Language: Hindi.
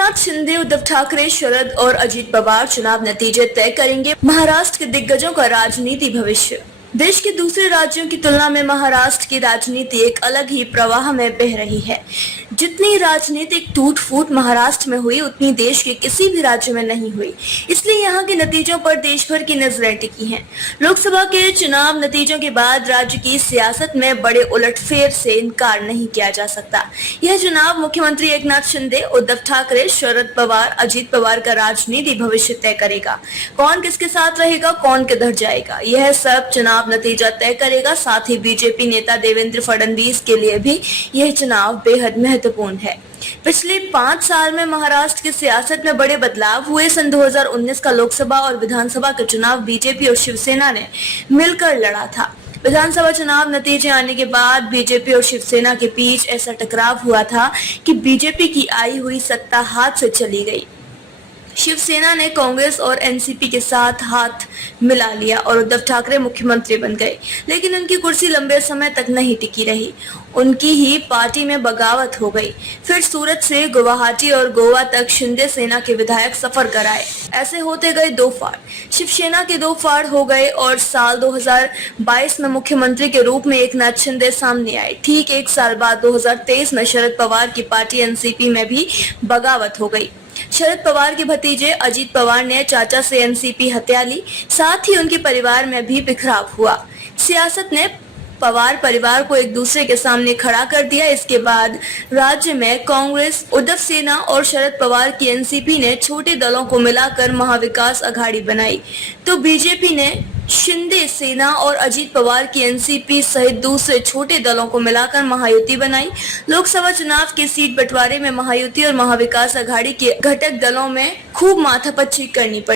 एकनाथ शिंदे, उद्धव ठाकरे, शरद और अजीत पवार चुनाव नतीजे तय करेंगे महाराष्ट्र के दिग्गजों का राजनीति भविष्य। देश के दूसरे राज्यों की तुलना में महाराष्ट्र की राजनीति एक अलग ही प्रवाह में बह रही है। जितनी राजनीतिक टूट फूट महाराष्ट्र में हुई, उतनी देश के किसी भी राज्य में नहीं हुई। इसलिए यहाँ के नतीजों पर देश भर की नजरें टिकी हैं। लोकसभा के चुनाव नतीजों के बाद राज्य की सियासत में बड़े उलटफेर से इनकार नहीं किया जा सकता। यह चुनाव मुख्यमंत्री एकनाथ शिंदे, उद्धव ठाकरे, शरद पवार, अजीत पवार का राजनीति भविष्य तय करेगा। कौन किसके साथ रहेगा, कौन किधर जाएगा, यह सब चुनाव नतीजा तय करेगा। साथ ही बीजेपी नेता देवेंद्र फडणवीस के लिए भी यह चुनाव बेहद महत्वपूर्ण है। पिछले 5 साल में महाराष्ट्र की सियासत में बड़े बदलाव हुए। सन 2019 का लोकसभा और विधानसभा का चुनाव बीजेपी और शिवसेना ने मिलकर लड़ा था। विधानसभा चुनाव नतीजे आने के बाद बीजेपी और शिवसेना के बीच ऐसा टकराव हुआ था कि बीजेपी की आई हुई सत्ता हाथ से चली गई। शिवसेना ने कांग्रेस और एनसीपी के साथ हाथ मिला लिया और उद्धव ठाकरे मुख्यमंत्री बन गए, लेकिन उनकी कुर्सी लंबे समय तक नहीं टिकी रही। उनकी ही पार्टी में बगावत हो गई। फिर सूरत से गुवाहाटी और गोवा तक शिंदे सेना के विधायक सफर कराए। ऐसे होते गए 2 फाड़, शिवसेना के 2 फाड़ हो गए और साल 2022 में मुख्यमंत्री के रूप में एकनाथ शिंदे सामने आए। ठीक 1 साल बाद 2023 में शरद पवार की पार्टी एनसीपी में भी बगावत हो गई। शरद पवार के भतीजे अजीत पवार ने चाचा से एनसीपी हत्या ली। साथ ही उनके परिवार में भी बिखराव हुआ। सियासत ने पवार परिवार को एक दूसरे के सामने खड़ा कर दिया। इसके बाद राज्य में कांग्रेस, उद्धव सेना और शरद पवार की एनसीपी ने छोटे दलों को मिलाकर महाविकास अघाड़ी बनाई, तो बीजेपी ने शिंदे सेना और अजीत पवार की एनसीपी सहित दूसरे छोटे दलों को मिलाकर महायुति बनाई। लोकसभा चुनाव के सीट बंटवारे में महायुति और महाविकास अघाड़ी के घटक दलों में खूब माथापच्ची करनी पड़ी।